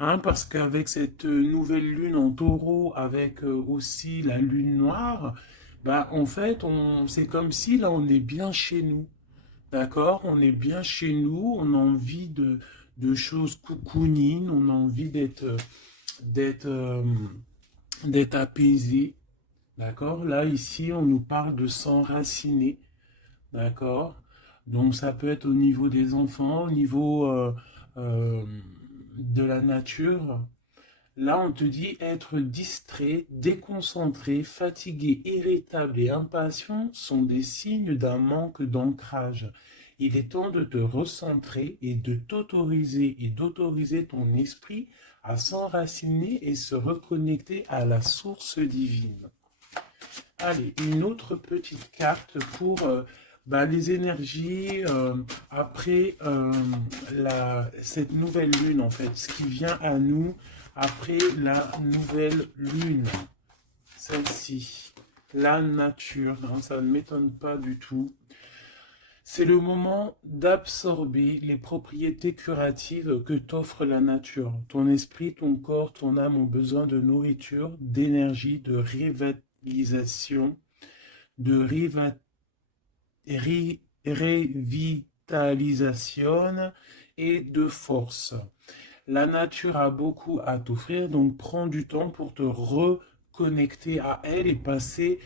hein, parce qu'avec cette nouvelle lune en taureau, avec aussi la lune noire, bah, en fait, c'est comme si là, on est bien chez nous. D'accord? On est bien chez nous, on a envie de choses cocooning, on a envie d'être, euh, d'être apaisé. D'accord? Là, ici, on nous parle de s'enraciner. D'accord? Donc, ça peut être au niveau des enfants, au niveau euh, de la nature. Là, on te dit être distrait, déconcentré, fatigué, irritable et impatient sont des signes d'un manque d'ancrage. Il est temps de te recentrer et de t'autoriser et d'autoriser ton esprit à s'enraciner et se reconnecter à la source divine. Allez, une autre petite carte pour bah, les énergies après cette nouvelle lune, en fait, ce qui vient à nous après la nouvelle lune, celle-ci, la nature, hein, ça ne m'étonne pas du tout. C'est le moment d'absorber les propriétés curatives que t'offre la nature. Ton esprit, ton corps, ton âme ont besoin de nourriture, d'énergie, de revitalisation, révitalisation et de force. La nature a beaucoup à t'offrir, donc prends du temps pour te reconnecter à elle et passer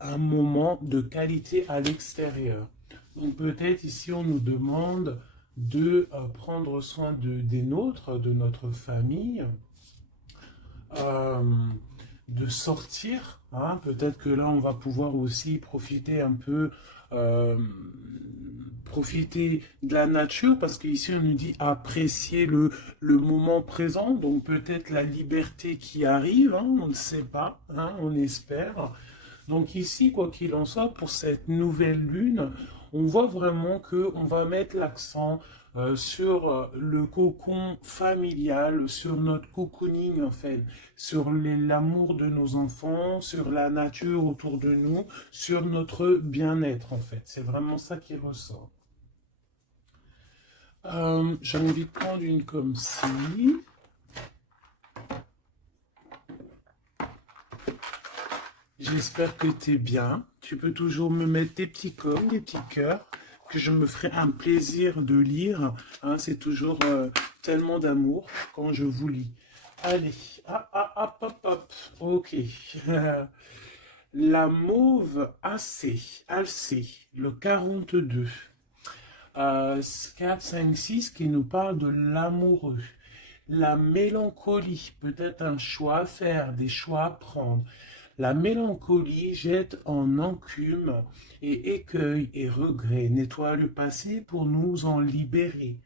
un moment de qualité à l'extérieur. Donc peut-être ici on nous demande de prendre soin des nôtres, de notre famille, euh, de sortir, hein. Peut-être que là, on va pouvoir aussi profiter un peu, euh, profiter de la nature, parce qu'ici, on nous dit apprécier le moment présent, donc peut-être la liberté qui arrive, hein, on ne sait pas, hein, on espère. Donc ici, quoi qu'il en soit, pour cette nouvelle lune, on voit vraiment que on va mettre l'accent sur le cocon familial, sur notre cocooning en fait, sur l'amour de nos enfants, sur la nature autour de nous, sur notre bien-être en fait. C'est vraiment ça qui ressort. J'ai envie de prendre une comme ci. J'espère que tu es bien. Tu peux toujours me mettre des petits coms, des petits cœurs, que je me ferai un plaisir de lire. Hein, c'est toujours tellement d'amour quand je vous lis. Allez, hop, hop, hop. Ok. La mauve AC, le 42. 4, 5, 6 qui nous parle de l'amoureux. La mélancolie, peut-être un choix à faire, des choix à prendre. La mélancolie jette en encume et écueil et regret, nettoie le passé pour nous en libérer,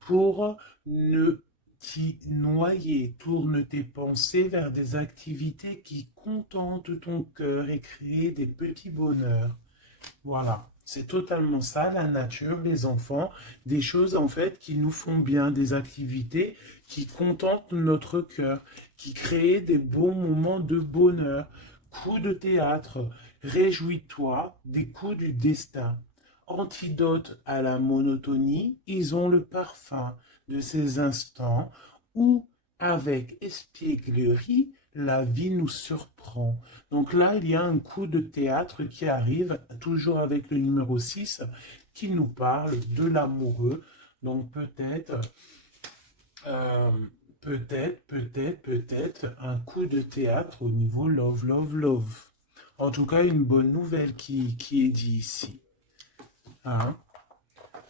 pour ne t'y noyer, tourne tes pensées vers des activités qui contentent ton cœur et créent des petits bonheurs. Voilà, c'est totalement ça, la nature, les enfants, des choses en fait qui nous font bien, des activités qui contentent notre cœur, qui créent des bons moments de bonheur. Coups de théâtre, réjouis-toi des coups du destin. Antidote à la monotonie, ils ont le parfum de ces instants où, avec espièglerie, la vie nous surprend. Donc là, il y a un coup de théâtre qui arrive, toujours avec le numéro 6, qui nous parle de l'amoureux. Donc euh, peut-être un coup de théâtre au niveau love, love, love. En tout cas, une bonne nouvelle qui est dit ici. Hein.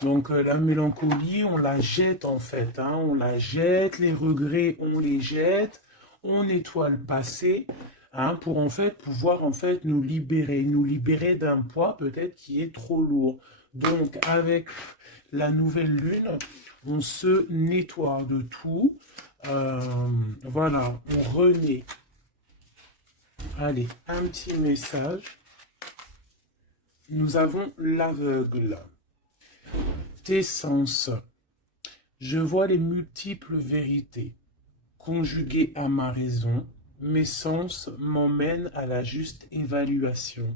Donc la mélancolie, on la jette en fait. Hein. On la jette, les regrets, on les jette. On nettoie le passé, hein, pour en fait pouvoir en fait nous libérer d'un poids peut-être qui est trop lourd. Donc avec la nouvelle lune, on se nettoie de tout. Euh, voilà, on renaît. Allez, un petit message. Nous avons l'aveugle. Tes sens. Je vois les multiples vérités. Conjuguées à ma raison, mes sens m'emmènent à la juste évaluation.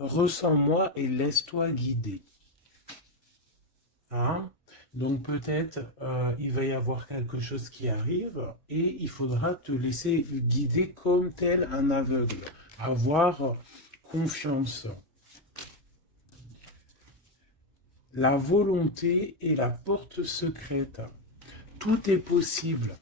Ressens-moi et laisse-toi guider. Hein? Donc peut-être il va y avoir quelque chose qui arrive et il faudra te laisser guider comme tel un aveugle. Avoir confiance. La volonté est la porte secrète. Tout est possible.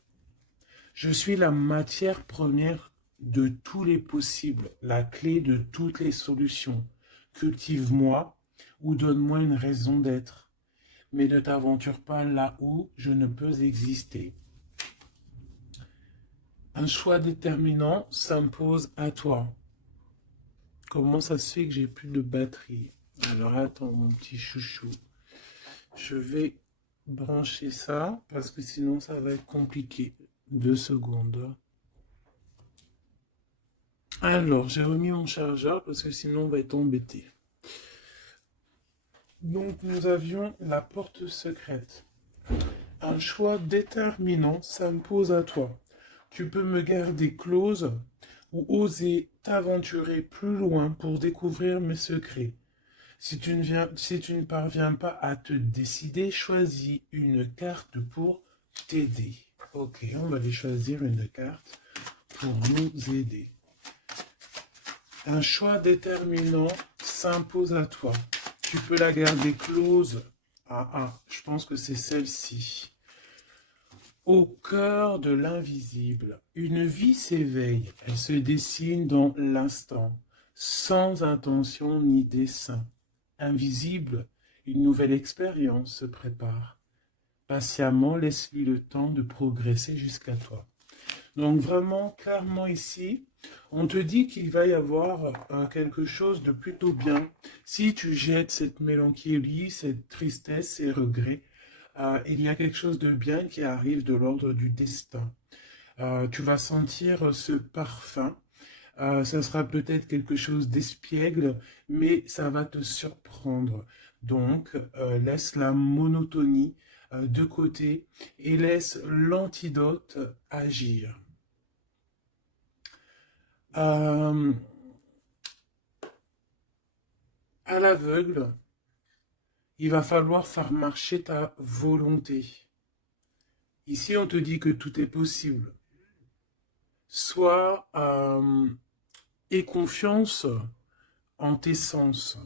Je suis la matière première de tous les possibles, la clé de toutes les solutions. Cultive-moi ou donne-moi une raison d'être, mais ne t'aventure pas là où je ne peux exister. Un choix déterminant s'impose à toi. Comment ça se fait que j'ai plus de batterie? Alors attends mon petit chouchou. Je vais brancher ça parce que sinon ça va être compliqué. 2 secondes. Alors, j'ai remis mon chargeur parce que sinon on va être embêté. Donc nous avions la porte secrète. Un choix déterminant s'impose à toi. Tu peux me garder close ou oser t'aventurer plus loin pour découvrir mes secrets. Si tu ne parviens pas à te décider, choisis une carte pour t'aider. Ok, on va aller choisir une carte pour nous aider. Un choix déterminant s'impose à toi. Tu peux la garder close. Je pense que c'est celle-ci. Au cœur de l'invisible, une vie s'éveille. Elle se dessine dans l'instant, sans intention ni dessein. Invisible, une nouvelle expérience se prépare. Patiemment, laisse-lui le temps de progresser jusqu'à toi. Donc vraiment, clairement ici, on te dit qu'il va y avoir quelque chose de plutôt bien. Si tu jettes cette mélancolie, cette tristesse, ces regrets, il y a quelque chose de bien qui arrive de l'ordre du destin. Tu vas sentir ce parfum. Ça sera peut-être quelque chose d'espiègle, mais ça va te surprendre. Donc, laisse la monotonie de côté et laisse l'antidote agir. À l'aveugle, il va falloir faire marcher ta volonté. Ici, on te dit que tout est possible. Sois aie confiance en tes sens.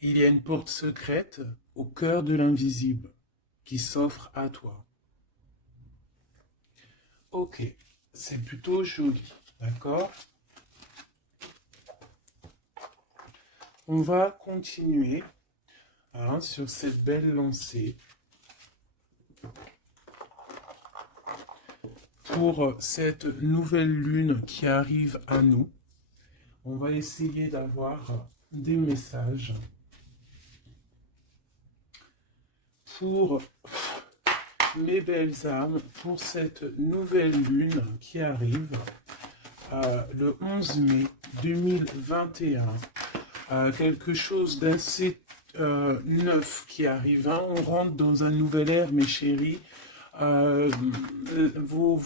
Il y a une porte secrète au cœur de l'invisible qui s'offre à toi. Ok, c'est plutôt joli, d'accord? On va continuer sur cette belle lancée pour cette nouvelle lune qui arrive à nous. On va essayer d'avoir des messages pour mes belles âmes, pour cette nouvelle lune qui arrive le 11 mai 2021. Quelque chose d'assez neuf qui arrive. On rentre dans un nouvel ère, mes chéris. Vos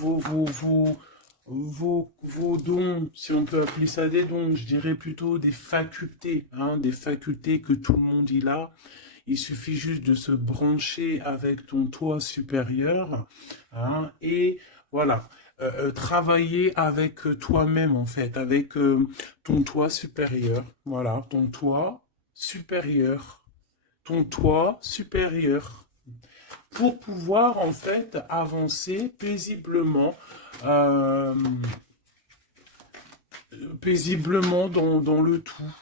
dons, si on peut appeler ça des dons, je dirais plutôt des facultés, des facultés que tout le monde y a. Il suffit juste de se brancher avec ton toi supérieur et voilà, travailler avec toi-même en fait, avec ton toi supérieur. Voilà, ton toi supérieur. Ton toi supérieur. Pour pouvoir en fait avancer paisiblement, paisiblement dans le tout.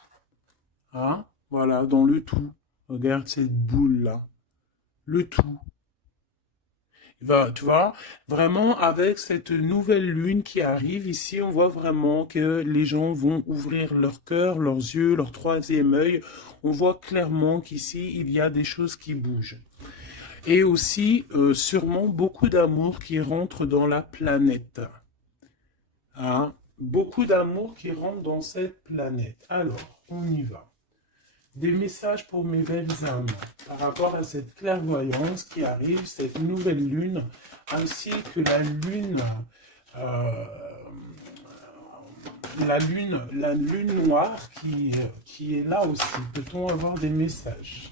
Voilà, dans le tout. Regarde cette boule-là. Le tout. Tu vois, vraiment, avec cette nouvelle lune qui arrive ici, on voit vraiment que les gens vont ouvrir leur cœur, leurs yeux, leur troisième œil. On voit clairement qu'ici, il y a des choses qui bougent. Et aussi, sûrement, beaucoup d'amour qui rentre dans la planète. Beaucoup d'amour qui rentre dans cette planète. Alors, on y va. Des messages pour mes belles âmes par rapport à cette clairvoyance qui arrive, cette nouvelle lune, ainsi que la lune noire qui est là aussi. Peut-on avoir des messages?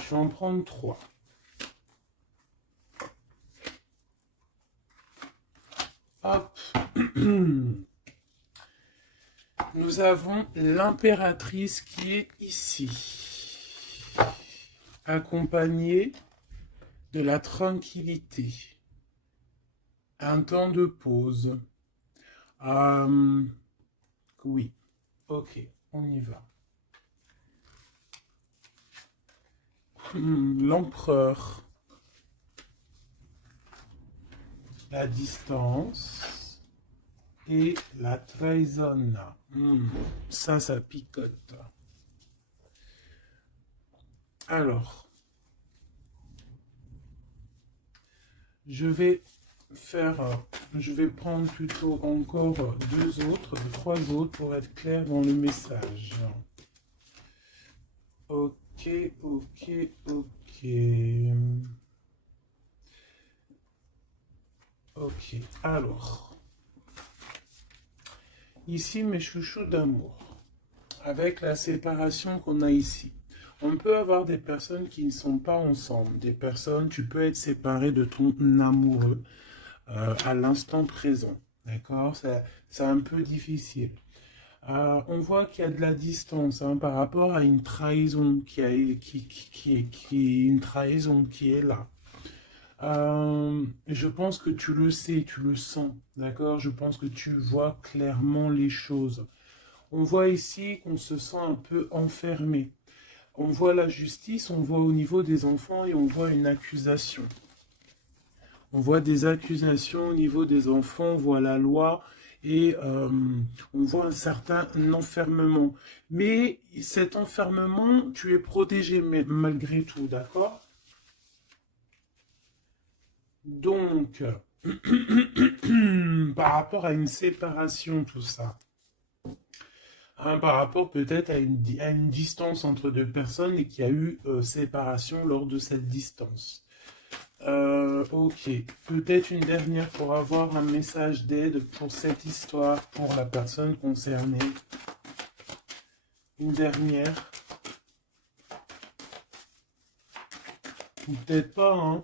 Je vais en prendre 3. Hop. Nous avons l'impératrice qui est ici, accompagnée de la tranquillité, un temps de pause. Oui, ok, on y va. L'empereur, la distance et la trahison. Ça picote. Alors, je vais prendre plutôt encore trois autres pour être clair dans le message. Ok. Ok, alors, ici mes chouchous d'amour, avec la séparation qu'on a ici, on peut avoir des personnes qui ne sont pas ensemble, des personnes, tu peux être séparé de ton amoureux à l'instant présent, d'accord? C'est un peu difficile. On voit qu'il y a de la distance par rapport à une trahison qui est une trahison qui est là. Je pense que tu le sais, tu le sens, d'accord? Je pense que tu vois clairement les choses. On voit ici qu'on se sent un peu enfermé. On voit la justice, on voit au niveau des enfants et on voit une accusation. On voit des accusations au niveau des enfants, on voit la loi et on voit un certain enfermement. Mais cet enfermement, tu es protégé malgré tout, d'accord? Donc, par rapport à une séparation, tout ça, par rapport peut-être à une distance entre deux personnes et qu'il y a eu séparation lors de cette distance. Ok, peut-être une dernière pour avoir un message d'aide pour cette histoire, pour la personne concernée. Une dernière. Ou peut-être pas, hein.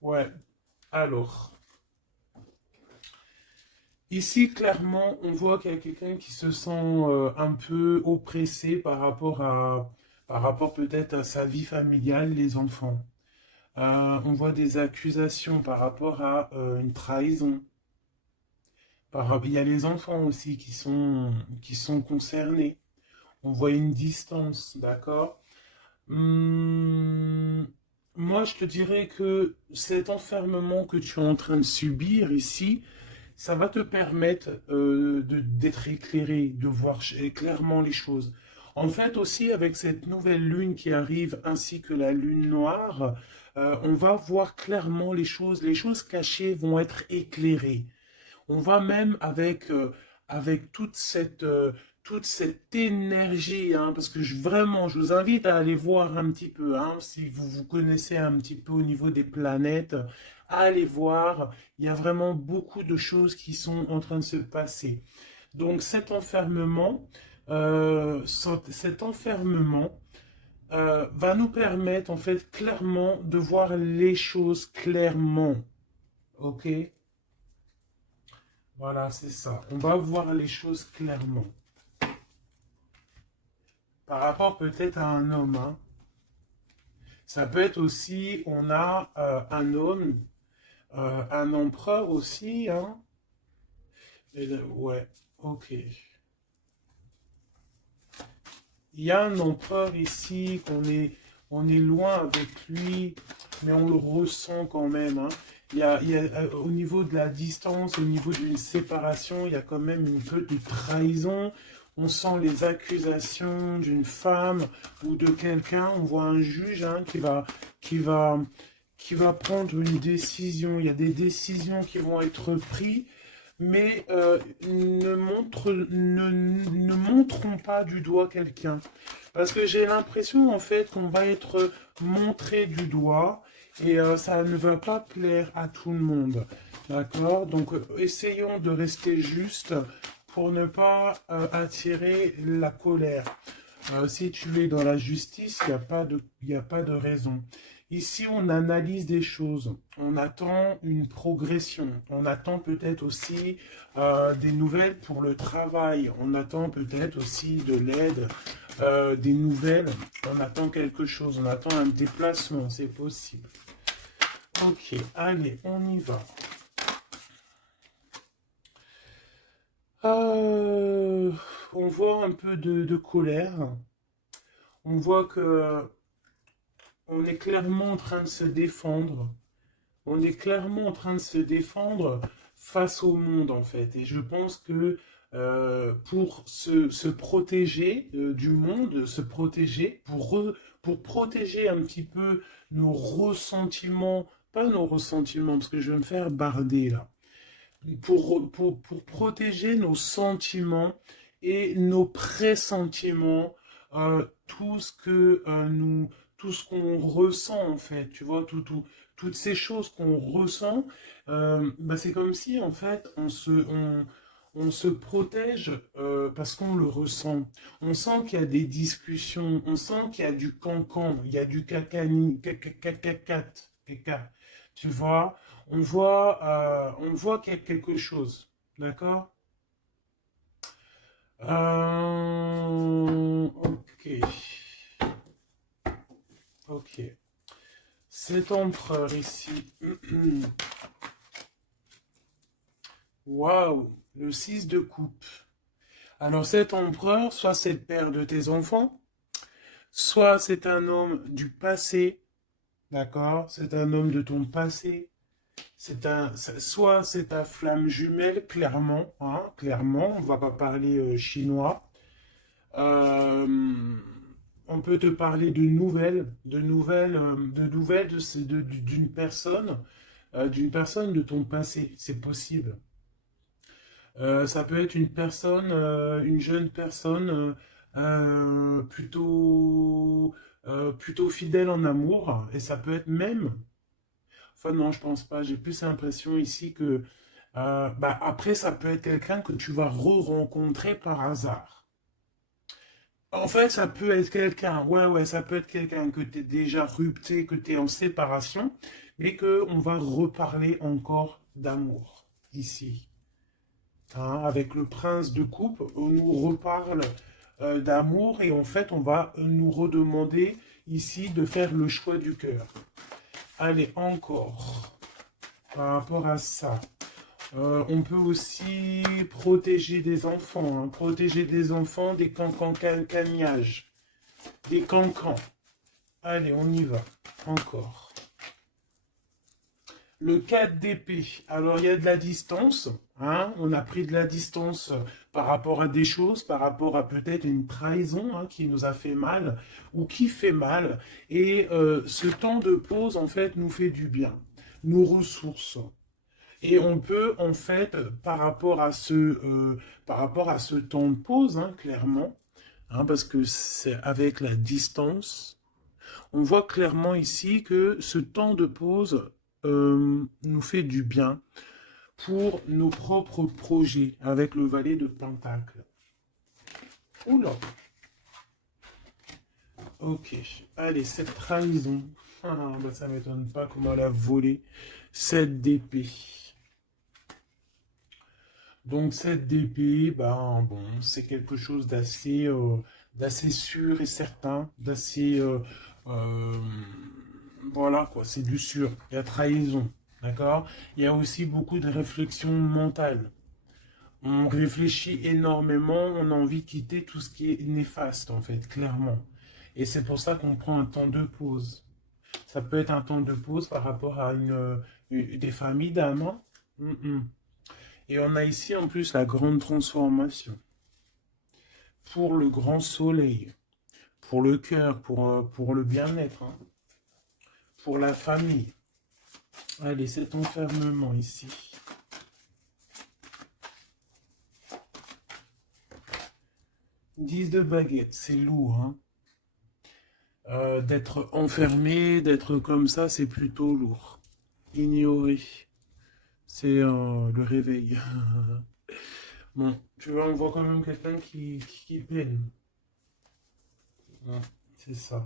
Ouais, alors. Ici, clairement, on voit qu'il y a quelqu'un qui se sent un peu oppressé par rapport peut-être à sa vie familiale, les enfants. On voit des accusations par rapport à une trahison. Il y a les enfants aussi qui sont concernés. On voit une distance, d'accord? Moi, je te dirais que cet enfermement que tu es en train de subir ici, ça va te permettre d'être éclairé, de voir clairement les choses. En fait, aussi, avec cette nouvelle lune qui arrive, ainsi que la lune noire, on va voir clairement les choses cachées vont être éclairées. On va même avec toute cette énergie, parce que vraiment, je vous invite à aller voir un petit peu, si vous vous connaissez un petit peu au niveau des planètes, à aller voir, il y a vraiment beaucoup de choses qui sont en train de se passer. Donc cet enfermement va nous permettre en fait clairement de voir les choses clairement, ok? Voilà, c'est ça. On va voir les choses clairement. Par rapport peut-être à un homme. Ça peut être aussi, on a un homme, un empereur aussi. Ouais, ok. Il y a un empereur ici, on est loin avec lui, mais on le ressent quand même. Au niveau de la distance, au niveau d'une séparation, il y a quand même une peu de trahison. On sent les accusations d'une femme ou de quelqu'un. On voit un juge qui va, qui va prendre une décision. Il y a des décisions qui vont être prises, mais ne montrons pas du doigt quelqu'un. Parce que j'ai l'impression en fait qu'on va être montré du doigt et ça ne va pas plaire à tout le monde. D'accord? Donc essayons de rester juste pour ne pas attirer la colère. Si tu es dans la justice, il n'y a pas de raison. Ici, on analyse des choses, on attend une progression, on attend peut-être aussi des nouvelles pour le travail, on attend peut-être aussi de l'aide, des nouvelles, on attend quelque chose, on attend un déplacement, c'est possible. Ok, allez, on y va. Euh, on voit un peu de colère, on voit que on est clairement en train de se défendre. On est clairement en train de se défendre face au monde, en fait. Et je pense que pour se protéger du monde, se protéger, pour protéger un petit peu nos ressentiments, pas nos ressentiments, parce que je vais me faire barder là, pour protéger nos sentiments et nos pressentiments, tout ce que tout ce qu'on ressent en fait, tu vois, toutes ces choses qu'on ressent, bah, c'est comme si en fait on se protège parce qu'on le ressent. On sent qu'il y a des discussions, on sent qu'il y a du cancan, il y a du cacani, caca, tu vois. On voit qu'il y a quelque chose, d'accord? Ok, ok. Cet empereur ici, waouh, le 6 de coupe. Alors cet empereur, soit c'est le père de tes enfants, soit c'est un homme du passé, d'accord? C'est un homme de ton passé. Soit c'est ta flamme jumelle, clairement, hein, clairement, on va pas parler chinois. Euh, on peut te parler de nouvelles d'une personne de ton passé, c'est possible. Ça peut être une personne, une jeune personne plutôt fidèle en amour, et ça peut être même. Enfin non, je pense pas. J'ai plus l'impression ici que, bah, après, ça peut être quelqu'un que tu vas re-rencontrer par hasard. En fait, ça peut être quelqu'un, ouais, ça peut être quelqu'un que tu es déjà rupté, que tu es en séparation, mais que on va reparler encore d'amour ici. Hein, avec le prince de coupe, on nous reparle d'amour et en fait, on va nous redemander ici de faire le choix du cœur. Allez, encore, par rapport à ça. On peut aussi protéger des enfants, hein, protéger des enfants des cancans-cagnages, des cancans. Allez, on y va. Encore. Le 4 d'épée. Alors, il y a de la distance. Hein, on a pris de la distance par rapport à des choses, par rapport à peut-être une trahison hein, qui nous a fait mal ou qui fait mal. Et ce temps de pause, en fait, nous fait du bien, nous ressource. Et on peut, en fait, par rapport à ce temps de pause, hein, clairement, hein, parce que c'est avec la distance, on voit clairement ici que ce temps de pause nous fait du bien pour nos propres projets avec le valet de Pentacle. Oula, ok. Allez, cette trahison. Ah, bah, ça m'étonne pas comment elle a volé cette d'épée. Donc cette DP, ben bon, c'est quelque chose d'assez sûr et certain, d'assez euh, voilà quoi, c'est du sûr. Il y a trahison, d'accord? Il y a aussi beaucoup de réflexion mentale. On réfléchit énormément, on a envie de quitter tout ce qui est néfaste en fait, clairement. Et c'est pour ça qu'on prend un temps de pause. Ça peut être un temps de pause par rapport à des familles d'âmes. Hein. Et on a ici en plus la grande transformation pour le grand soleil, pour le cœur, pour le bien-être, hein, pour la famille. Allez, cet enfermement ici. 10 de baguette, c'est lourd. Hein. D'être enfermé, d'être comme ça, c'est plutôt lourd. Ignoré, c'est le réveil. Bon, tu vois, on voit quand même quelqu'un qui peine. Ouais, c'est ça.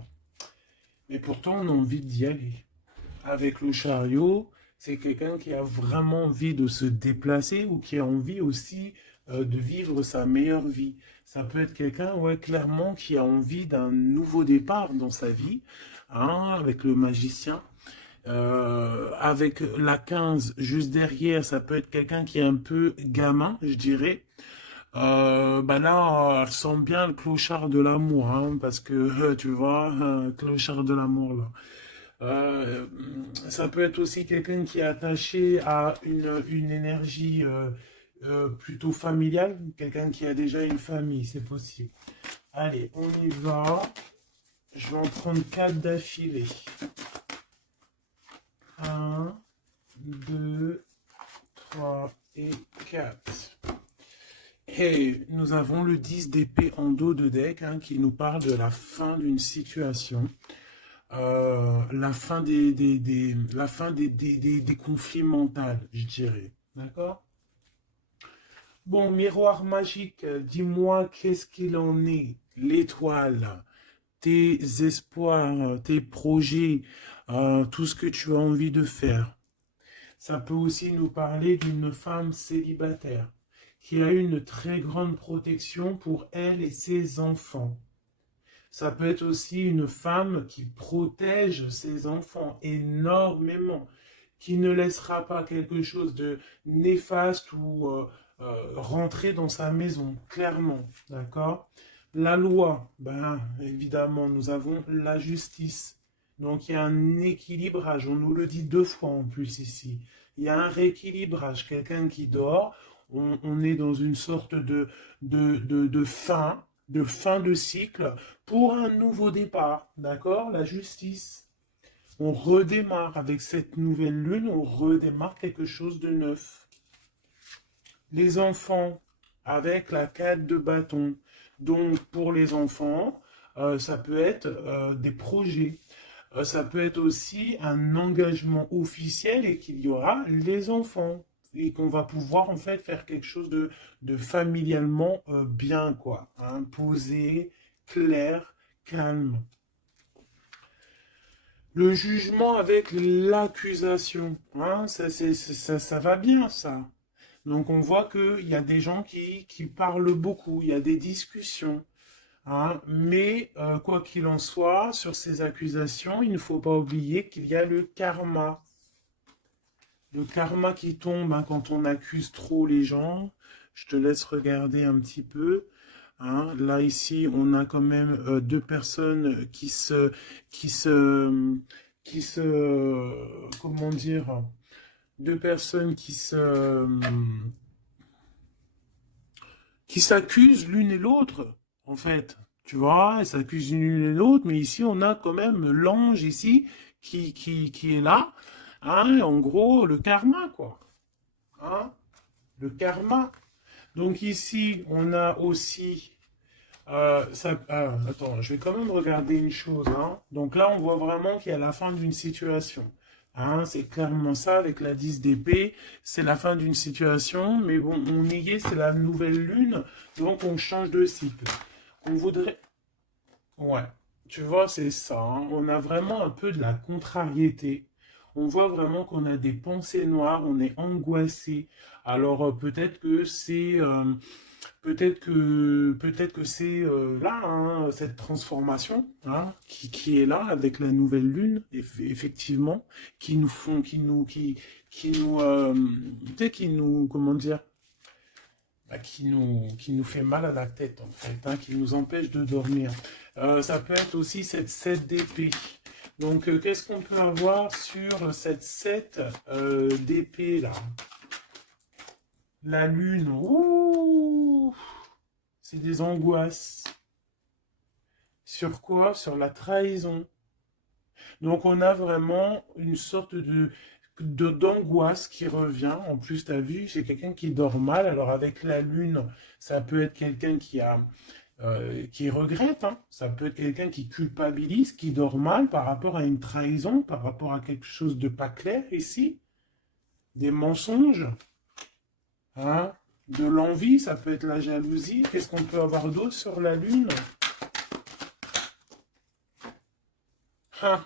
mais pourtant on a envie d'y aller. Avec le chariot, c'est quelqu'un qui a vraiment envie de se déplacer ou qui a envie aussi de vivre sa meilleure vie. Ça peut être quelqu'un, ouais, clairement, qui a envie d'un nouveau départ dans sa vie, hein, avec le magicien. Avec la 15 juste derrière, ça peut être quelqu'un qui est un peu gamin, je dirais. Bah là, elle sent bien le clochard de l'amour, hein, parce que tu vois, clochard de l'amour là. Euh, Ça peut être aussi quelqu'un qui est attaché à une énergie plutôt familiale, quelqu'un qui a déjà une famille, c'est possible. Allez, on y va. Je vais en prendre 4 d'affilée. Un, 2, 3 et 4. Et nous avons le 10 d'épée en dos de deck, hein, qui nous parle de la fin d'une situation. La fin des conflits mentaux, je dirais. D'accord? Bon, miroir magique, dis-moi qu'est-ce qu'il en est? L'étoile, tes espoirs, tes projets, tout ce que tu as envie de faire. Ça peut aussi nous parler d'une femme célibataire qui a une très grande protection pour elle et ses enfants. Ça peut être aussi une femme qui protège ses enfants énormément, qui ne laissera pas quelque chose de néfaste ou rentrer dans sa maison, clairement, d'accord? La loi, ben évidemment, nous avons la justice. Donc il y a un équilibrage, on nous le dit 2 fois en plus ici. Il y a un rééquilibrage, quelqu'un qui dort, on est dans une sorte de fin de cycle pour un nouveau départ, d'accord? La justice. On redémarre avec cette nouvelle lune, on redémarre quelque chose de neuf. Les enfants, avec la 4 de bâton. Donc, pour les enfants, ça peut être des projets. Ça peut être aussi un engagement officiel et qu'il y aura les enfants. Et qu'on va pouvoir en fait faire quelque chose de familialement bien, quoi. Hein, posé, clair, calme. Le jugement avec l'accusation, hein, ça va bien, ça. Donc on voit qu'il y a des gens qui parlent beaucoup, il y a des discussions. Hein, mais quoi qu'il en soit, sur ces accusations, il ne faut pas oublier qu'il y a le karma. Le karma qui tombe, hein, quand on accuse trop les gens. Je te laisse regarder un petit peu. Hein. Là, ici, on a quand même 2 personnes qui se, comment dire, 2 personnes qui s'accusent l'une et l'autre, en fait. Tu vois, elles s'accusent l'une et l'autre, mais ici, on a quand même l'ange ici qui est là. Hein, en gros, le karma, quoi. Hein, le karma. Donc ici, on a aussi... attends, je vais quand même regarder une chose. Hein. Donc là, on voit vraiment qu'il y a la fin d'une situation. Hein, c'est clairement ça avec la 10 d'épée. C'est la fin d'une situation. Mais bon, on y est, c'est la nouvelle lune. Donc on change de cycle. On voudrait... Ouais, tu vois, c'est ça. Hein. On a vraiment un peu de la contrariété. On voit vraiment qu'on a des pensées noires, on est angoissé. Alors peut-être que c'est peut-être que c'est là hein, cette transformation hein, qui est là avec la nouvelle lune effectivement qui nous font tu sais, qui nous comment dire bah, qui nous fait mal à la tête en fait hein, qui nous empêche de dormir. Ça peut être aussi cette 7 d'épée. Donc qu'est-ce qu'on peut avoir sur cette 7 d'épée là? La lune, ouh, c'est des angoisses. Sur quoi? Sur la trahison. Donc on a vraiment une sorte d'angoisse qui revient. En plus, tu as vu, c'est quelqu'un qui dort mal. Alors avec la lune, ça peut être quelqu'un qui regrette. Hein. Ça peut être quelqu'un qui culpabilise, qui dort mal par rapport à une trahison, par rapport à quelque chose de pas clair ici. Des mensonges. Hein, de l'envie, ça peut être la jalousie. Qu'est-ce qu'on peut avoir d'autre sur la lune? Ah,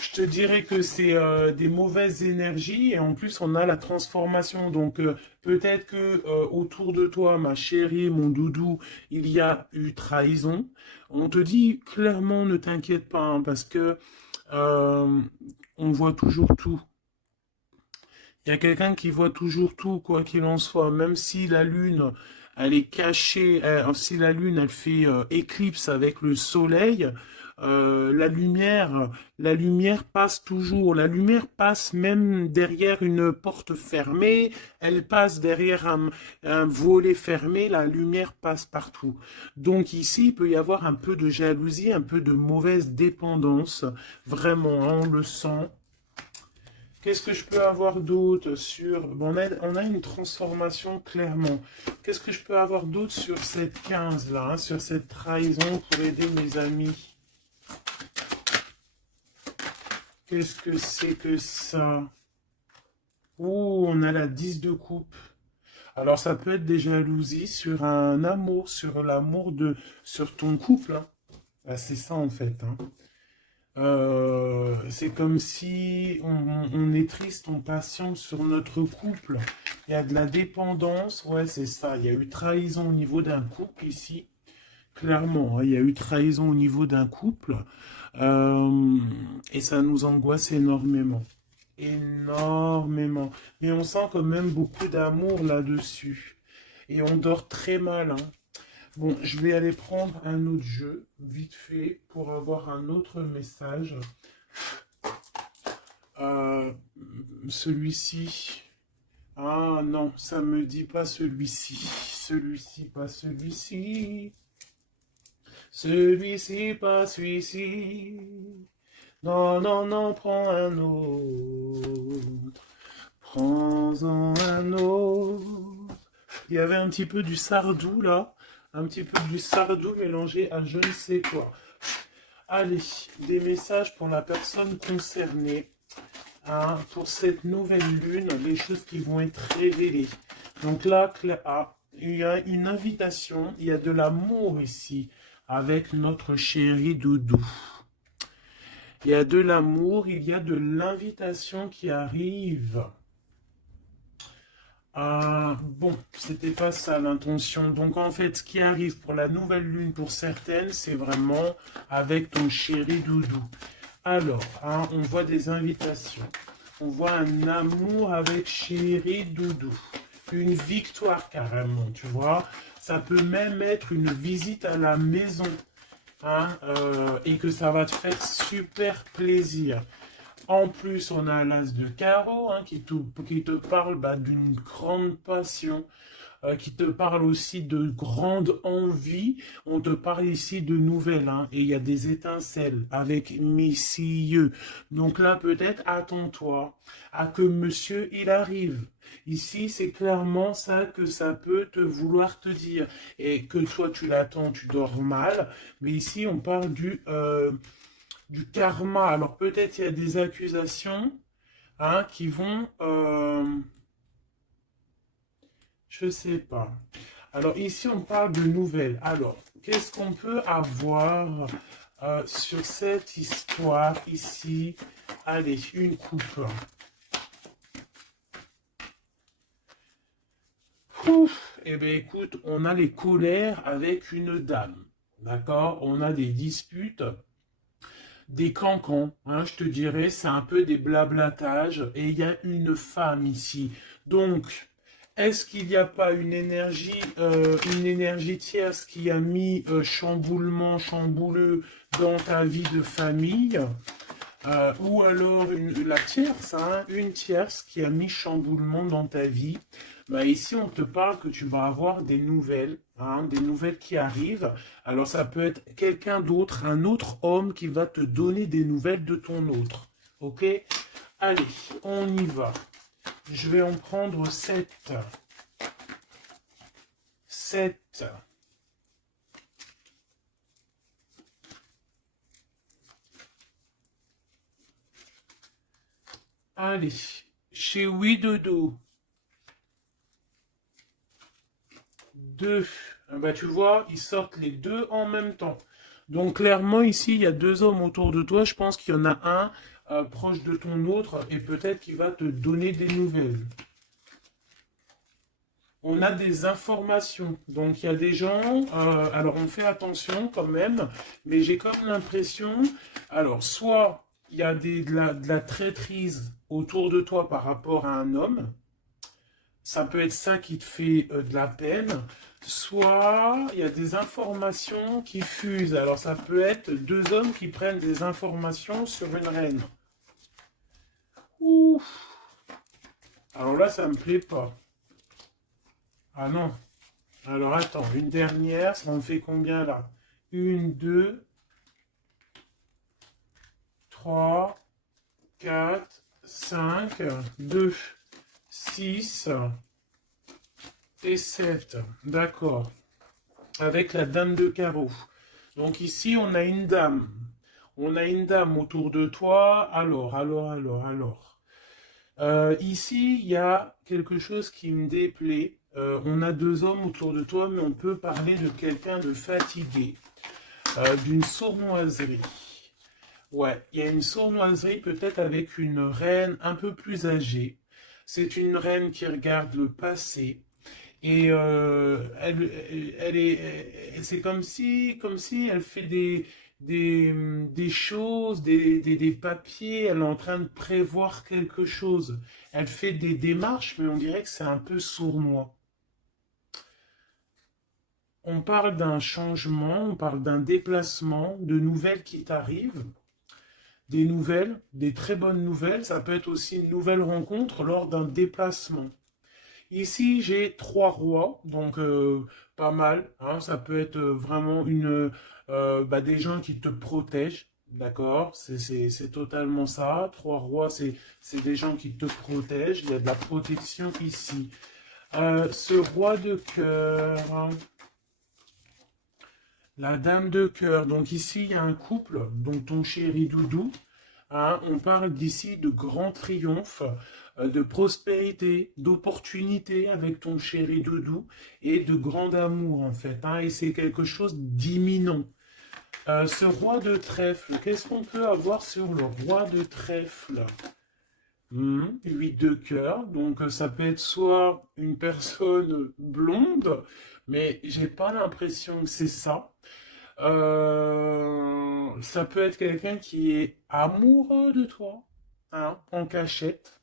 je te dirais que c'est des mauvaises énergies et en plus on a la transformation. Donc peut-être que autour de toi, ma chérie, mon doudou, il y a eu trahison. On te dit clairement ne t'inquiète pas hein, parce que euh, on voit toujours tout. Il y a quelqu'un qui voit toujours tout, quoi qu'il en soit, même si la lune, elle est cachée, si la lune, elle fait éclipse avec le soleil, la lumière passe toujours. La lumière passe même derrière une porte fermée, elle passe derrière un volet fermé, la lumière passe partout. Donc ici, il peut y avoir un peu de jalousie, un peu de mauvaise dépendance, vraiment, hein, on le sent. Qu'est-ce que je peux avoir d'autre sur... Bon, on a une transformation clairement. Qu'est-ce que je peux avoir d'autre sur cette 15 là, hein, sur cette trahison pour aider mes amis? Qu'est-ce que c'est que ça? Ouh, on a la 10 de coupe. Alors ça peut être des jalousies sur un amour, sur l'amour de... sur ton couple. Hein. Ah, c'est ça en fait. Hein. C'est comme si on est triste, on patiente sur notre couple. Il y a de la dépendance, ouais, c'est ça. Il y a eu trahison au niveau d'un couple ici, clairement. Hein, il y a eu trahison au niveau d'un couple. Euh, et ça nous angoisse énormément. Énormément. Mais on sent quand même beaucoup d'amour là-dessus. Et on dort très mal, hein. Bon, je vais aller prendre un autre jeu, vite fait, pour avoir un autre message. Euh, celui-ci. Ah non, ça me dit pas celui-ci. Celui-ci, pas celui-ci. Celui-ci, pas celui-ci. Non, non, non, prends un autre. Prends-en un autre. Il y avait un petit peu du Sardou là. Un petit peu du Sardou mélangé à je ne sais quoi. Allez, des messages pour la personne concernée. Hein, pour cette nouvelle lune, les choses qui vont être révélées. Donc là, il y a une invitation, il y a de l'amour ici avec notre chéri Doudou. Il y a de l'amour, il y a de l'invitation qui arrive. Ah, bon, c'était pas ça l'intention. Donc en fait, ce qui arrive pour la nouvelle lune pour certaines, c'est vraiment avec ton chéri Doudou. Alors, hein, on voit des invitations. On voit un amour avec chéri Doudou. Une victoire carrément, tu vois. Ça peut même être une visite à la maison. Hein, et que ça va te faire super plaisir. En plus, on a l'as de carreau hein, qui te parle bah, d'une grande passion, qui te parle aussi de grande envie. On te parle ici de nouvelles, hein, et il y a des étincelles avec messieurs. Donc là, peut-être attends-toi à que monsieur il arrive. Ici, c'est clairement ça que ça peut te vouloir te dire. Et que toi, tu l'attends, tu dors mal. Mais ici, on parle du karma. Alors peut-être il y a des accusations hein, qui vont... je sais pas. Alors ici, on parle de nouvelles. Alors, qu'est-ce qu'on peut avoir sur cette histoire ici? Allez, une coupe. Ouf, eh bien écoute, on a les colères avec une dame. D'accord? On a des disputes, des cancans, hein, je te dirais, c'est un peu des blablatages. Et il y a une femme ici. Donc, est-ce qu'il n'y a pas une énergie tierce qui a mis chamboulement, chambouleux dans ta vie de famille ou alors la tierce, hein, une tierce qui a mis chamboulement dans ta vie. Bah, ici, on te parle que tu vas avoir des nouvelles, hein, des nouvelles qui arrivent. Alors, ça peut être quelqu'un d'autre, un autre homme qui va te donner des nouvelles de ton autre. Ok? Allez, on y va. Je vais en prendre 7. 7. Allez, chez Oui Dodo. 2. Bah, tu vois, ils sortent les deux en même temps. Donc clairement, ici, il y a deux hommes autour de toi. Je pense qu'il y en a un proche de ton autre et peut-être qu'il va te donner des nouvelles. On a des informations. Donc il y a des gens, alors on fait attention quand même, mais j'ai comme l'impression, alors soit il y a de la traîtrise autour de toi par rapport à un homme, ça peut être ça qui te fait de la peine, soit il y a des informations qui fusent. Alors ça peut être deux hommes qui prennent des informations sur une reine. Ouh. Alors là, ça me plaît pas. Ah non. Alors attends, une dernière, ça en fait combien là? Une, deux, trois, quatre, cinq, deux, six et sept. D'accord. Avec la dame de carreau. Donc ici, on a une dame. On a une dame autour de toi. Alors. Ici, il y a quelque chose qui me déplaît. On a deux hommes autour de toi, mais on peut parler de quelqu'un de fatigué, d'une sournoiserie. Ouais, il y a une sournoiserie peut-être avec une reine un peu plus âgée. C'est une reine qui regarde le passé. Et c'est comme si elle fait des choses, des papiers, elle est en train de prévoir quelque chose. Elle fait des démarches, mais on dirait que c'est un peu sournois. On parle d'un changement, on parle d'un déplacement, de nouvelles qui t'arrivent, des nouvelles, des très bonnes nouvelles. Ça peut être aussi une nouvelle rencontre lors d'un déplacement. Ici, j'ai trois rois, donc pas mal. Hein, ça peut être vraiment bah, des gens qui te protègent, d'accord? C'est totalement ça. Trois rois, c'est des gens qui te protègent. Il y a de la protection ici. Ce roi de cœur, hein, la dame de cœur. Donc ici, il y a un couple, donc ton chéri Doudou. Hein, on parle d'ici de grand triomphe, de prospérité, d'opportunité avec ton chéri Doudou et de grand amour en fait. Hein, et c'est quelque chose d'imminent. Ce roi de trèfle, qu'est-ce qu'on peut avoir sur le roi de trèfle? 8 de cœur, donc ça peut être soit une personne blonde, mais j'ai pas l'impression que c'est ça. Ça peut être quelqu'un qui est amoureux de toi, hein, en cachette.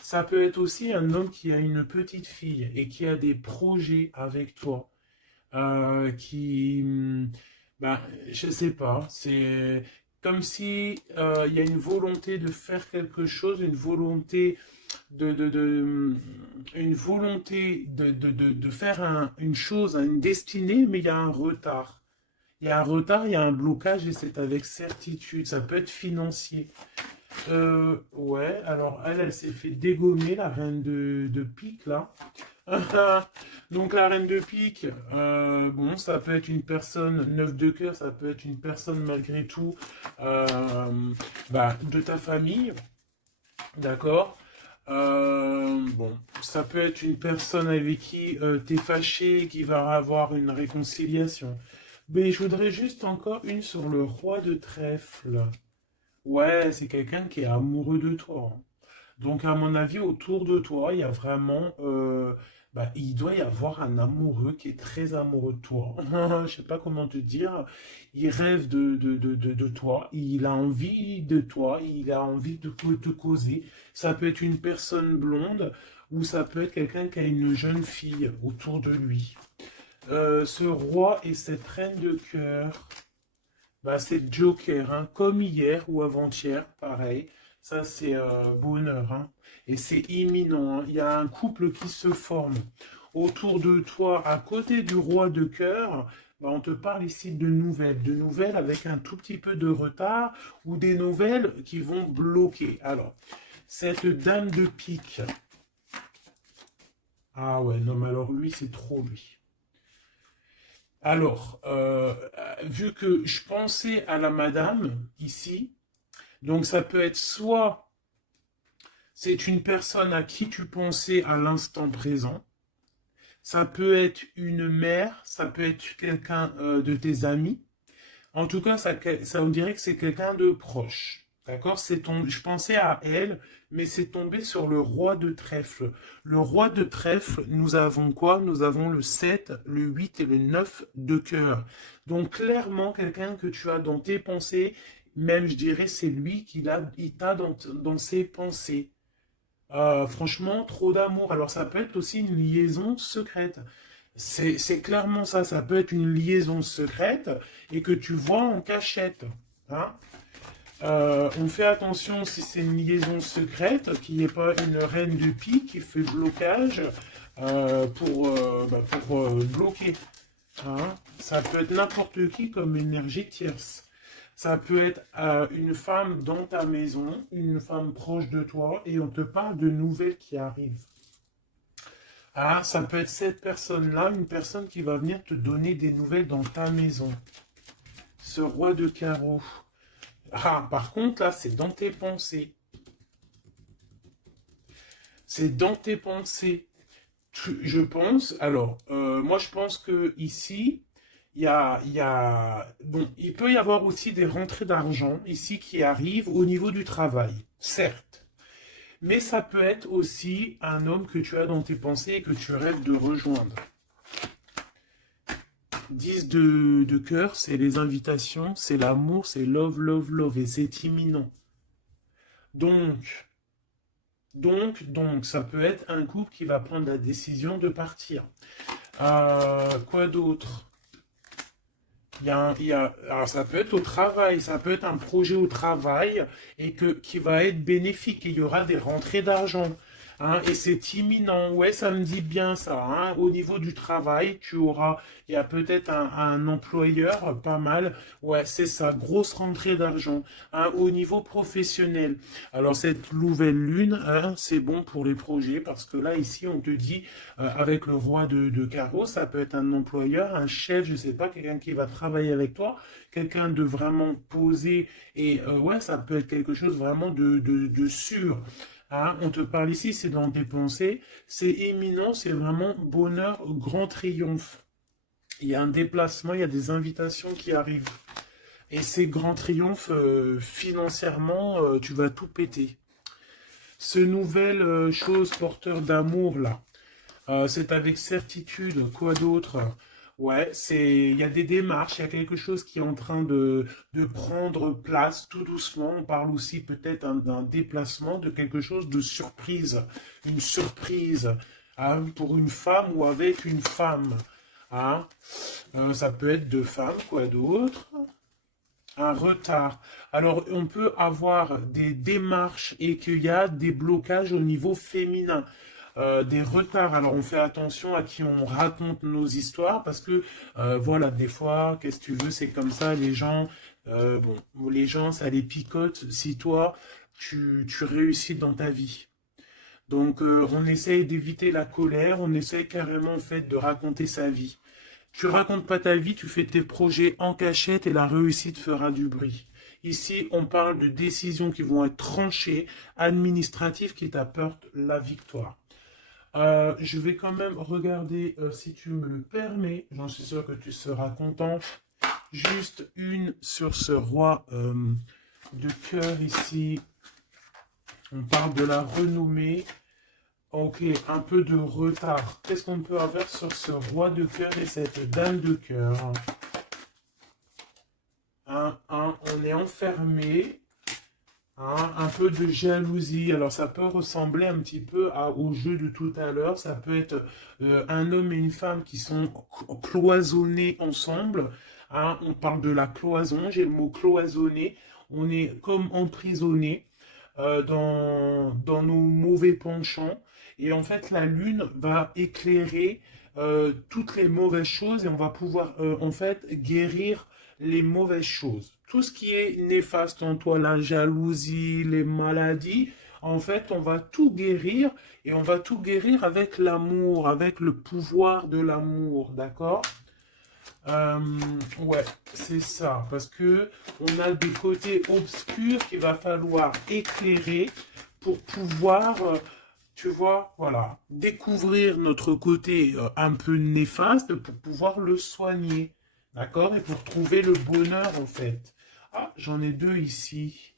Ça peut être aussi un homme qui a une petite fille et qui a des projets avec toi. Qui, ben, je sais pas, c'est comme si il y a une volonté de faire quelque chose, une volonté une volonté de faire une chose, une destinée, mais il y a un retard. Il y a un retard, il y a un blocage et c'est avec certitude. Ça peut être financier. Ouais, alors elle s'est fait dégommer, la reine de pique, là. Donc la reine de pique, bon, ça peut être une personne, neuf de cœur, ça peut être une personne malgré tout euh, bah, de ta famille, d'accord? Bon, ça peut être une personne avec qui t'es fâché, qui va avoir une réconciliation. Mais je voudrais juste encore une sur le roi de trèfle. Ouais, c'est quelqu'un qui est amoureux de toi. Hein. Donc, à mon avis, autour de toi, il y a vraiment, bah, il doit y avoir un amoureux qui est très amoureux de toi. Je sais pas comment te dire. Il rêve de toi. Il a envie de toi. Il a envie de te causer. Ça peut être une personne blonde ou ça peut être quelqu'un qui a une jeune fille autour de lui. Ce roi et cette reine de cœur. Bah, c'est Joker, hein, comme hier ou avant-hier, pareil. Ça, c'est bonheur. Hein. Et c'est imminent. Hein. Il y a un couple qui se forme autour de toi, à côté du roi de cœur. Bah, on te parle ici de nouvelles avec un tout petit peu de retard ou des nouvelles qui vont bloquer. Alors, cette dame de pique. Ah ouais, non, mais alors lui, c'est trop lui. Alors, vu que je pensais à la madame ici, donc ça peut être soit c'est une personne à qui tu pensais à l'instant présent, Ça peut être une mère, ça peut être quelqu'un de tes amis. En tout cas, ça on dirait que c'est quelqu'un de proche. D'accord? Je pensais à elle, mais c'est tombé sur le roi de trèfle. Le roi de trèfle, nous avons quoi? Nous avons le 7, le 8 et le 9 de cœur. Donc, clairement, quelqu'un que tu as dans tes pensées, même, je dirais, c'est lui il t'a dans ses pensées. Franchement, trop d'amour. Alors, ça peut être aussi une liaison secrète. C'est clairement ça. Ça peut être une liaison secrète et que tu vois en cachette. Hein. On fait attention si c'est une liaison secrète, qu'il n'y ait pas une reine de pique qui fait blocage pour bloquer. Hein. Ça peut être n'importe qui comme énergie tierce. Ça peut être une femme dans ta maison, une femme proche de toi, et on te parle de nouvelles qui arrivent. Ah, ça peut être cette personne-là, une personne qui va venir te donner des nouvelles dans ta maison. Ce roi de carreau. Ah, par contre, là, c'est dans tes pensées. C'est dans tes pensées. Je pense, alors, moi, je pense que ici, bon, il peut y avoir aussi des rentrées d'argent ici qui arrivent au niveau du travail, certes. Mais ça peut être aussi un homme que tu as dans tes pensées et que tu rêves de rejoindre. 10 de cœur, c'est les invitations, c'est l'amour, c'est love, love, love, et c'est imminent. Donc, ça peut être un couple qui va prendre la décision de partir. Quoi d'autre? Alors ça peut être au travail, ça peut être un projet au travail et qui va être bénéfique. Et il y aura des rentrées d'argent. Hein, et c'est imminent. Ouais, ça me dit bien ça. Hein. Au niveau du travail, il y a peut-être un employeur, pas mal. Ouais, c'est ça, grosse rentrée d'argent. Hein, au niveau professionnel. Alors cette nouvelle lune, hein, c'est bon pour les projets parce que là, ici, on te dit, avec le roi de carreau, ça peut être un employeur, un chef, je sais pas, quelqu'un qui va travailler avec toi, quelqu'un de vraiment posé. Et ouais, ça peut être quelque chose vraiment de sûr. Hein, on te parle ici, c'est dans tes pensées, c'est éminent, c'est vraiment bonheur, grand triomphe. Il y a un déplacement, il y a des invitations qui arrivent. Et ces grands triomphes, financièrement, tu vas tout péter. Ce nouvel chose porteur d'amour, là, c'est avec certitude, quoi d'autre? Ouais, il y a des démarches, il y a quelque chose qui est en train de prendre place tout doucement. On parle aussi peut-être d'un déplacement, de quelque chose de surprise, une surprise hein, pour une femme ou avec une femme. Hein. Ça peut être deux femmes, quoi d'autre? Un retard. Alors, on peut avoir des démarches et qu'il y a des blocages au niveau féminin. Des retards. Alors, on fait attention à qui on raconte nos histoires parce que, voilà, des fois, qu'est-ce que tu veux, c'est comme ça, les gens, les gens, ça les picote si toi, tu réussis dans ta vie. Donc, on essaye d'éviter la colère, on essaye carrément, en fait, de raconter sa vie. Tu racontes pas ta vie, tu fais tes projets en cachette et la réussite fera du bruit. Ici, on parle de décisions qui vont être tranchées, administratives qui t'apportent la victoire. Je vais quand même regarder, si tu me le permets, j'en suis sûr que tu seras content, juste une sur ce roi de cœur ici. On parle de la renommée. Ok, un peu de retard. Qu'est-ce qu'on peut avoir sur ce roi de cœur et cette dame de cœur? On est enfermé. Hein, un peu de jalousie. Alors, ça peut ressembler un petit peu au jeu de tout à l'heure. Ça peut être un homme et une femme qui sont cloisonnés ensemble. Hein, on parle de la cloison. J'ai le mot cloisonné. On est comme emprisonné dans nos mauvais penchants. Et en fait, la lune va éclairer toutes les mauvaises choses et on va pouvoir en fait guérir les mauvaises choses. Tout ce qui est néfaste en toi, la jalousie, les maladies, en fait, on va tout guérir et on va tout guérir avec l'amour, avec le pouvoir de l'amour, d'accord? Ouais, c'est ça, parce que on a des côtés obscurs qu'il va falloir éclairer pour pouvoir tu vois, voilà, découvrir notre côté un peu néfaste pour pouvoir le soigner, d'accord? Et pour trouver le bonheur, en fait. Ah, j'en ai deux ici.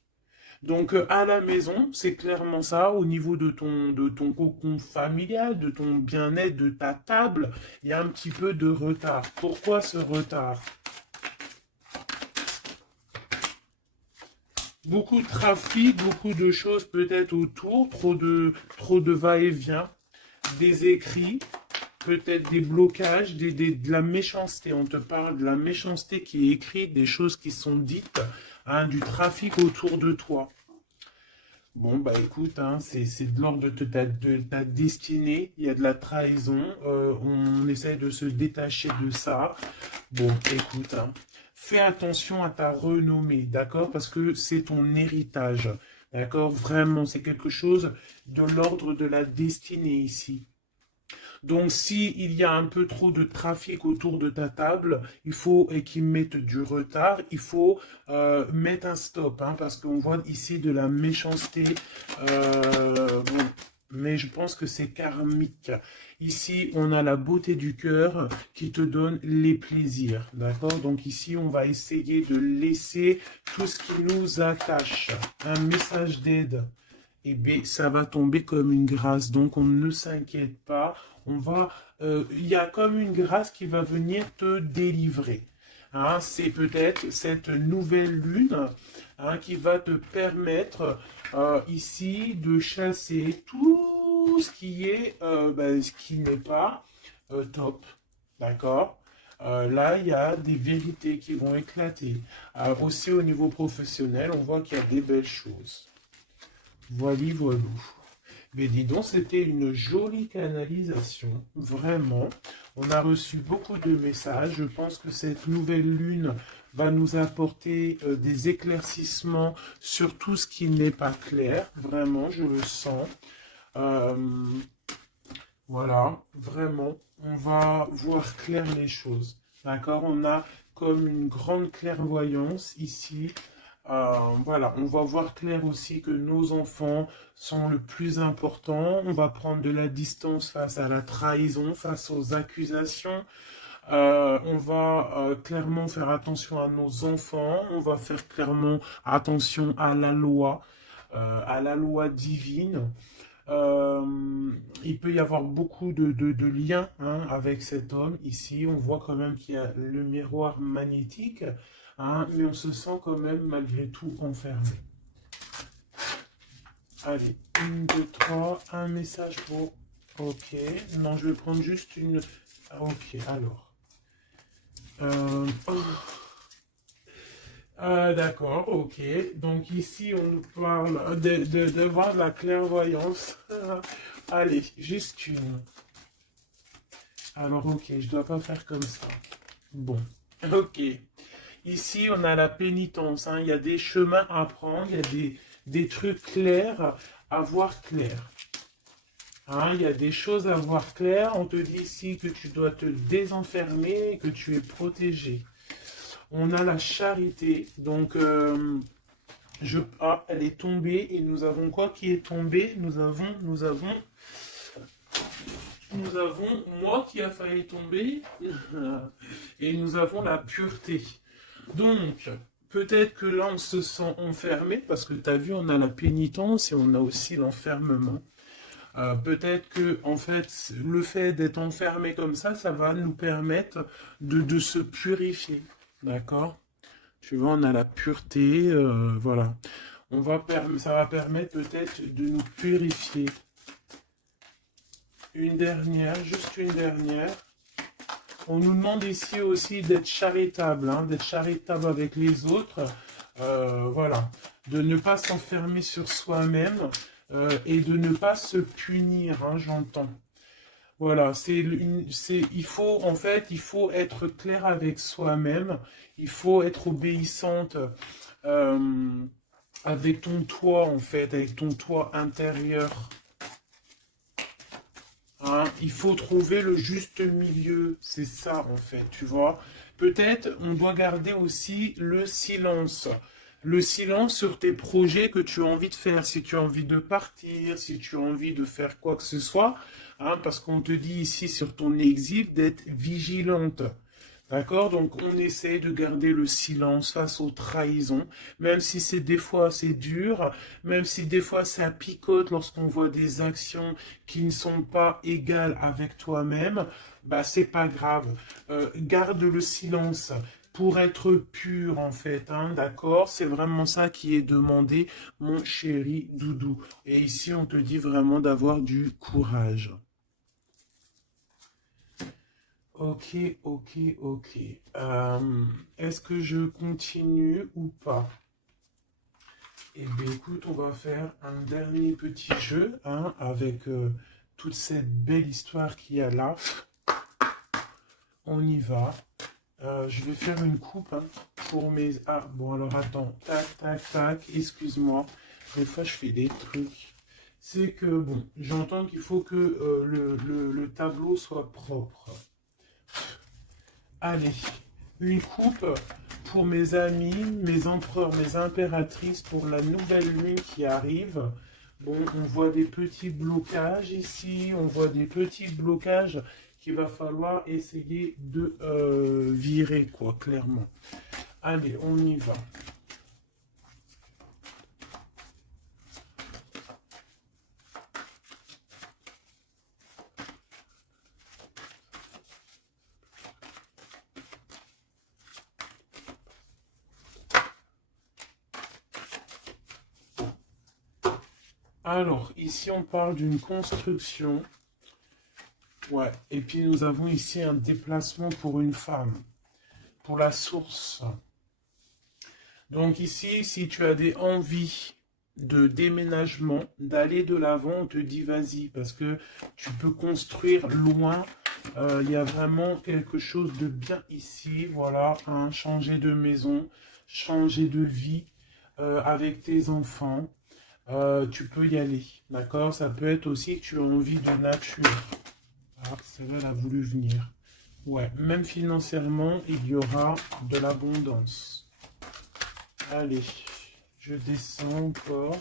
Donc, à la maison, c'est clairement ça, au niveau de ton cocon familial, de ton bien-être, de ta table, il y a un petit peu de retard. Pourquoi ce retard? Beaucoup de trafic, beaucoup de choses peut-être autour, trop de va-et-vient, des écrits, peut-être des blocages, de la méchanceté. On te parle de la méchanceté qui est écrite, des choses qui sont dites, hein, du trafic autour de toi. Bon, bah écoute, hein, c'est de l'ordre de ta destinée, il y a de la trahison, on essaie de se détacher de ça. Bon, écoute, hein, fais attention à ta renommée, d'accord? Parce que c'est ton héritage, d'accord? Vraiment, c'est quelque chose de l'ordre de la destinée ici. Donc, si il y a un peu trop de trafic autour de ta table, il faut et qu'ils mettent du retard, il faut mettre un stop, hein, parce qu'on voit ici de la méchanceté. Bon, mais je pense que c'est karmique. Ici, on a la beauté du cœur qui te donne les plaisirs, d'accord? Donc ici, on va essayer de laisser tout ce qui nous attache. Un message d'aide. Eh bien, ça va tomber comme une grâce. Donc, on ne s'inquiète pas. Il y a comme une grâce qui va venir te délivrer. Hein, c'est peut-être cette nouvelle lune, hein, qui va te permettre ici de chasser tout ce qui est, ce qui n'est pas top. D'accord? Là, il y a des vérités qui vont éclater. Aussi au niveau professionnel, on voit qu'il y a des belles choses. Voilà, voilà. Mais dis donc, c'était une jolie canalisation, vraiment. On a reçu beaucoup de messages. Je pense que cette nouvelle lune va nous apporter des éclaircissements sur tout ce qui n'est pas clair. Vraiment, je le sens. Euh, voilà, vraiment, on va voir clair les choses. D'accord? On a comme une grande clairvoyance ici. Voilà, on va voir clair aussi que nos enfants sont le plus important. On va prendre de la distance face à la trahison, face aux accusations. On va clairement faire attention à nos enfants. On va faire clairement attention à la loi divine. Il peut y avoir beaucoup de liens, hein, avec cet homme. Ici, on voit quand même qu'il y a le miroir magnétique, hein, mais on se sent quand même malgré tout enfermé. Allez, une, deux, trois, un message pour... Ok, non, je vais prendre juste une... Ok, alors. Oh. D'accord, ok. Donc ici, on nous parle de voir la clairvoyance. Allez, juste une. Alors, ok, je dois pas faire comme ça. Bon, ok. Ici, on a la pénitence, hein. Il y a des chemins à prendre, il y a des trucs clairs à voir clair. Hein, il y a des choses à voir clair. On te dit ici que tu dois te désenfermer, que tu es protégé. On a la charité, donc elle est tombée et nous avons quoi qui est tombé? Nous avons moi qui a failli tomber et nous avons la pureté. Donc, peut-être que là, on se sent enfermé parce que tu as vu, on a la pénitence et on a aussi l'enfermement. Peut-être que, en fait, le fait d'être enfermé comme ça va nous permettre de se purifier. D'accord? Tu vois, on a la pureté, voilà. Ça va permettre peut-être de nous purifier. Une dernière, juste une dernière. On nous demande ici aussi d'être charitable, hein, d'être charitable avec les autres. Voilà. De ne pas s'enfermer sur soi-même et de ne pas se punir, hein, j'entends. Voilà, il faut, en fait, il faut être clair avec soi-même, il faut être obéissante avec ton toi, en fait, avec ton toi intérieur. Hein, il faut trouver le juste milieu, c'est ça, en fait, tu vois. Peut-être, on doit garder aussi le silence. le silence sur tes projets que tu as envie de faire, si tu as envie de partir, si tu as envie de faire quoi que ce soit, hein, parce qu'on te dit ici sur ton exil d'être vigilante. D'accord? Donc on essaie de garder le silence face aux trahisons, même si c'est des fois c'est dur, même si des fois ça picote lorsqu'on voit des actions qui ne sont pas égales avec toi-même, bah c'est pas grave. Garde le silence pour être pur en fait, hein, d'accord? C'est vraiment ça qui est demandé, mon chéri doudou. Et ici on te dit vraiment d'avoir du courage. Ok, ok, ok. Est-ce que je continue ou pas? Eh bien, écoute, on va faire un dernier petit jeu, hein, avec toute cette belle histoire qu'il y a là. On y va. Je vais faire une coupe, hein, pour mes... Ah, bon, alors attends. Tac, tac, tac. Excuse-moi. Des fois, je fais des trucs. C'est que, bon, j'entends qu'il faut que le tableau soit propre. Allez, une coupe pour mes amis, mes empereurs, mes impératrices, pour la nouvelle lune qui arrive. Bon, on voit des petits blocages ici, on voit des petits blocages qu'il va falloir essayer de virer, quoi, clairement. Allez, on y va. Alors, ici, on parle d'une construction. Ouais, et puis nous avons ici un déplacement pour une femme, pour la source. Donc ici, si tu as des envies de déménagement, d'aller de l'avant, on te dit vas-y, parce que tu peux construire loin. Il y a vraiment quelque chose de bien ici, voilà, hein, changer de maison, changer de vie avec tes enfants. Tu peux y aller, d'accord? Ça peut être aussi que tu as envie de nature. Ah, celle-là, elle a voulu venir. Ouais, même financièrement, il y aura de l'abondance. Allez, je descends encore.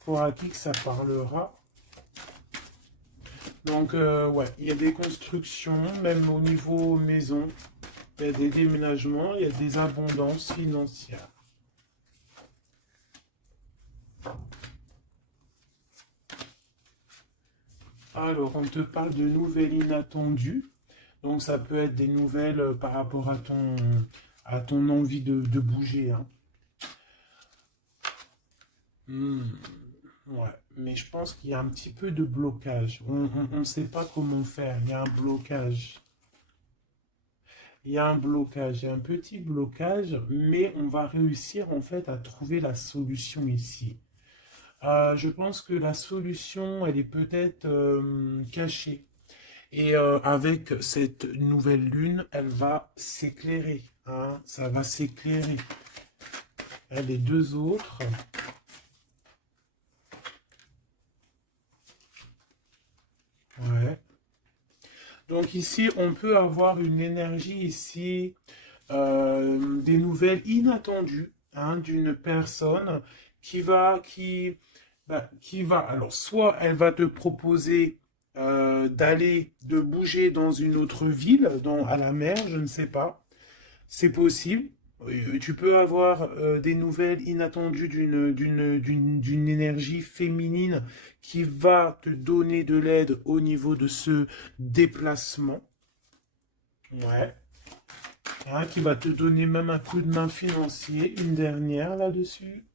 Pour à qui que ça parlera. Donc, ouais, il y a des constructions, même au niveau maison. Il y a des déménagements, il y a des abondances financières. Alors, on te parle de nouvelles inattendues. Donc, ça peut être des nouvelles par rapport à ton envie de bouger, hein. Ouais, mais je pense qu'il y a un petit peu de blocage. On ne sait pas comment faire. Il y a un blocage. Il y a un blocage, il y a un petit blocage, mais on va réussir en fait à trouver la solution ici. Je pense que la solution, elle est peut-être cachée. Et avec cette nouvelle lune, elle va s'éclairer, hein, ça va s'éclairer. Les deux autres. Ouais. Donc ici, on peut avoir une énergie ici, des nouvelles inattendues, hein, d'une personne qui va, alors soit elle va te proposer de bouger dans une autre ville, à la mer, je ne sais pas, c'est possible. Tu peux avoir des nouvelles inattendues d'une énergie féminine qui va te donner de l'aide au niveau de ce déplacement. Ouais. Hein, qui va te donner même un coup de main financier. Une dernière là-dessus.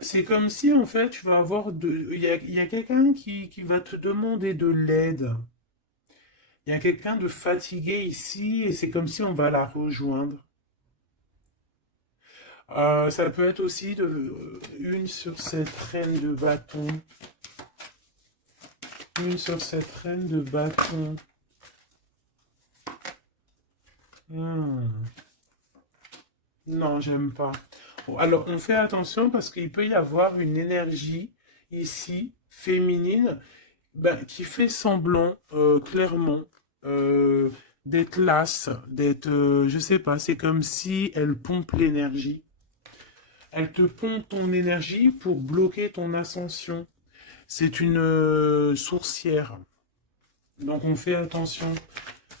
C'est comme si en fait tu vas avoir il y a quelqu'un qui va te demander de l'aide. Il y a quelqu'un de fatigué ici et c'est comme si on va la rejoindre. Ça peut être aussi une sur cette reine de bâton. Une sur cette reine de bâton. Non, j'aime pas. Bon, alors, on fait attention parce qu'il peut y avoir une énergie ici, féminine, ben, qui fait semblant, clairement, d'être lasse, d'être, je sais pas, c'est comme si elle pompe l'énergie. Elle te pompe ton énergie pour bloquer ton ascension. C'est une sourcière. Donc on fait attention.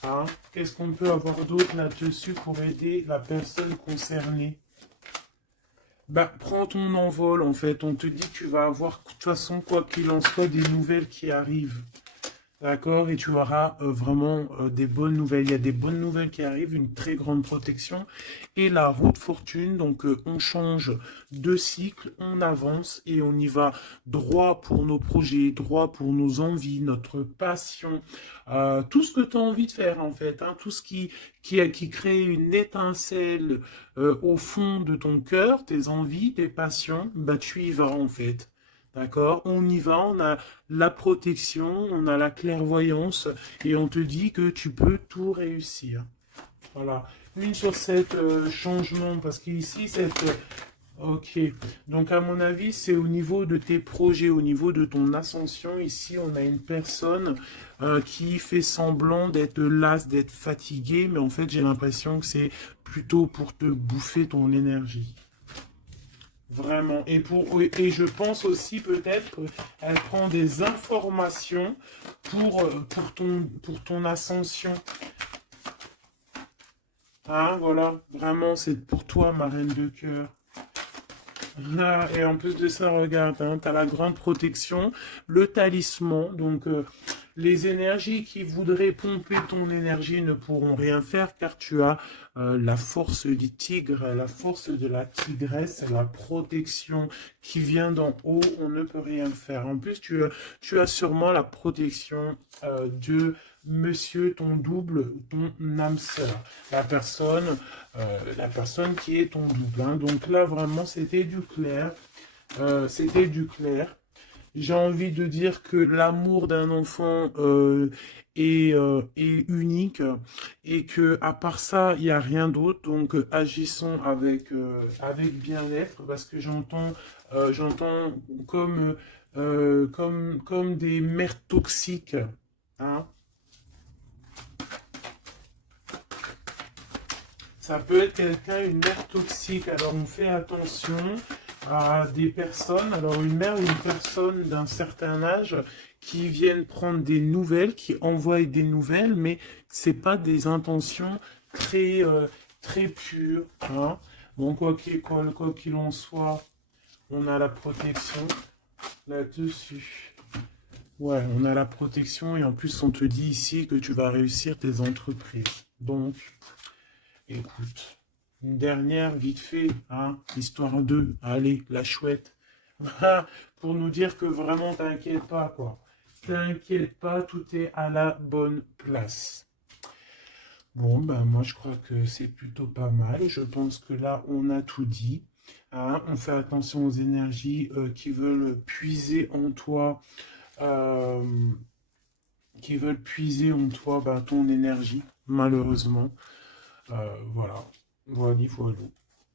Hein. Qu'est-ce qu'on peut avoir d'autre là-dessus pour aider la personne concernée? Bah, prends ton envol en fait. On te dit que tu vas avoir, de toute façon, quoi qu'il en soit, des nouvelles qui arrivent. D'accord, et tu auras vraiment des bonnes nouvelles. Il y a des bonnes nouvelles qui arrivent, une très grande protection. Et la roue de fortune, donc on change de cycle, on avance et on y va droit pour nos projets, droit pour nos envies, notre passion, tout ce que tu as envie de faire en fait, hein, tout ce qui crée une étincelle au fond de ton cœur, tes envies, tes passions, bah tu y vas en fait. D'accord? On y va, on a la protection, on a la clairvoyance et on te dit que tu peux tout réussir. Voilà. Une sur cette changement, parce qu'ici, cette... Ok. Donc, à mon avis, c'est au niveau de tes projets, au niveau de ton ascension. Ici, on a une personne qui fait semblant d'être lasse, d'être fatiguée, mais en fait, j'ai l'impression que c'est plutôt pour te bouffer ton énergie. Vraiment. Et je pense aussi peut-être qu'elle prend des informations pour ton ascension. Hein, voilà. Vraiment, c'est pour toi, ma reine de cœur. Ah, et en plus de ça, regarde, hein, tu as la grande protection, le talisman. Donc, les énergies qui voudraient pomper ton énergie ne pourront rien faire car tu as la force du tigre, la force de la tigresse, la protection qui vient d'en haut. On ne peut rien faire. En plus, tu as sûrement la protection de monsieur, ton double, ton âme sœur, la personne qui est ton double. Hein. Donc là, vraiment, c'était du clair. C'était du clair. J'ai envie de dire que l'amour d'un enfant est unique et que à part ça, il n'y a rien d'autre. Donc agissons avec bien-être parce que j'entends comme des mères toxiques. Hein. Ça peut être quelqu'un, une mère toxique. Alors on fait attention à des personnes. Alors une mère ou une personne d'un certain âge qui viennent prendre des nouvelles, qui envoient des nouvelles, mais c'est pas des intentions très très pures. Hein. Bon, quoi qu'il en soit, on a la protection là-dessus. Ouais, on a la protection et en plus on te dit ici que tu vas réussir tes entreprises. Donc, écoute, une dernière vite fait, hein, histoire de, allez, la chouette, pour nous dire que vraiment t'inquiète pas, quoi. T'inquiète pas, tout est à la bonne place. Bon, ben moi je crois que c'est plutôt pas mal. Je pense que là on a tout dit. Hein. On fait attention aux énergies qui veulent puiser en toi, euh, ben, ton énergie, malheureusement. Voilà. Voilà, voilà.